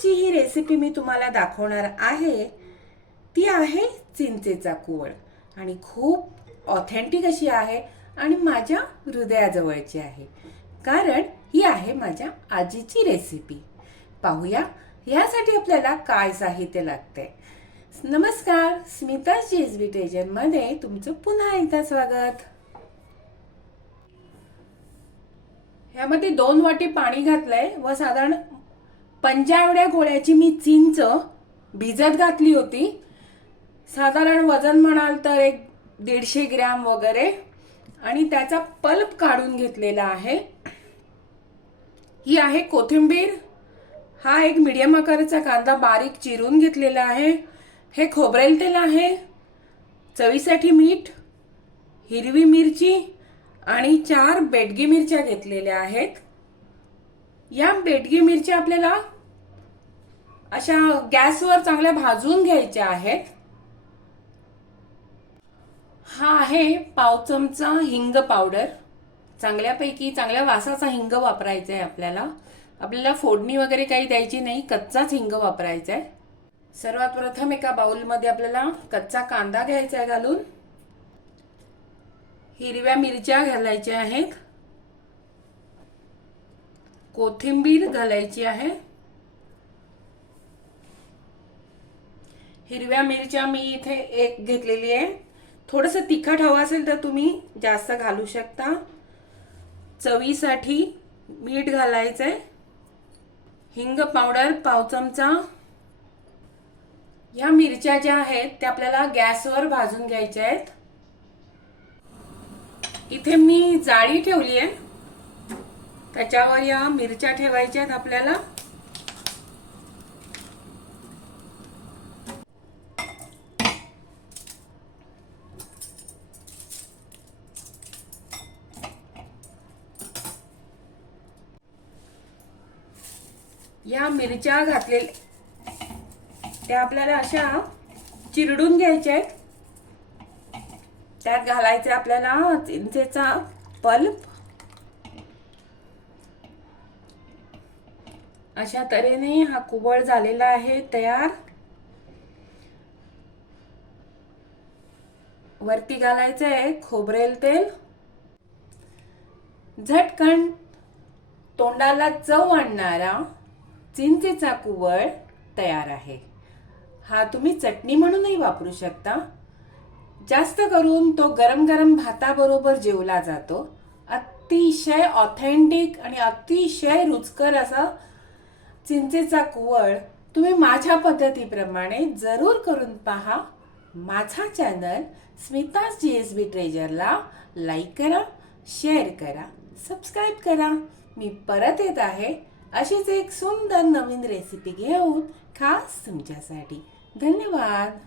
आजची ही रेसिपी मी तुम्हाला दाखवणार आहे. ती आहे चिंचेचा कुवळ आणि खूप ऑथेंटिक अशी आहे आणि माझ्या हृदयाजवळची आहे. कारण ही आहे माझ्या आजीची रेसिपी पाहूया यासाठी आपल्याला काय साहित्य लागतंय. नमस्कार स्मिता जेजबी टेजनमध्ये तुमचं पुन्हा एकदा स्वागत. ह्यामध्ये दोन वाटी पाणी घातलंय व साधारण पंजावड्या गोळ्याची मी चिंच भिजत घातली होती. साधारण वजन म्हणाल तर एक दीडशे ग्रॅम वगैरे. आणि त्याचा पल्प काढून घेतलेला आहे. ही आहे कोथिंबीर. हा एक मीडियम आकाराचा कांदा बारीक चिरून घेतलेला आहे. हे खोबरेल तेल आहे. चवीसाठी मीठ हिरवी मिरची आणि चार बेडगी मिरच्या घेतलेल्या आहेत. या बेडगी मिरच्या आपल्याला अशा गॅसवर चांगल्या भाजून घ्यायच्या आहेत. हा आहे पाव चमचा हिंग पावडर. चांगल्यापैकी चांगल्या वासाचा हिंग वापरायचा आहे आपल्याला. आपल्याला फोडणी वगैरे काही द्यायची नाही कच्चाच हिंग वापरायचा आहे. सर्वात प्रथम एका बाउलमध्ये आपल्याला कच्चा कांदा घ्यायचा आहे घालून. हिरव्या मिरच्या घालायच्या आहेत. कोथिंबीर घालायची आहे. हिरव्या मिरच्या मी इथे एक घेतलेली आहे. थोडंसं तिखट हवं असेल तर तुम्ही जास्त घालू शकता. चवीसाठी मीठ घालायचं आहे हिंग पावडर पाव चमचा. ह्या मिरच्या ज्या आहेत त्या आपल्याला गॅसवर भाजून घ्यायच्या आहेत. इथे मी जाळी ठेवली आहे. त्याच्यावर या मिरच्या ठेवायच्या आहेत आपल्याला. या मिरच्या घातलेल्या त्या आपल्याला अशा चिरडून घ्यायच्या आहेत. त्यात घालायचे आपल्याला चिंचेचा पल्प. अशा तऱ्हेने हा कुबळ झालेला आहे तयार. वरती घालायचं आहे खोबरेल तेल. झटकन तोंडाला चव आणणारा चिंचेचा कुवळ तयार आहे. हा तुम्ही चटणी म्हणूनही वापरू शकता. जास्त करून तो गरम गरम भाताबरोबर जेवला जातो. अतिशय ऑथेंटिक आणि अतिशय रुचकर असा चिंचेचा कुवळ तुम्ही माझ्या पद्धतीप्रमाणे जरूर करून पहा. माझा channel Smita G S B ट्रेजरला like करा शेअर करा सबस्क्राईब करा. मी परत येत आहे अशीच एक सुंदर नवीन रेसिपी घेऊन खास तुमच्यासाठी. धन्यवाद.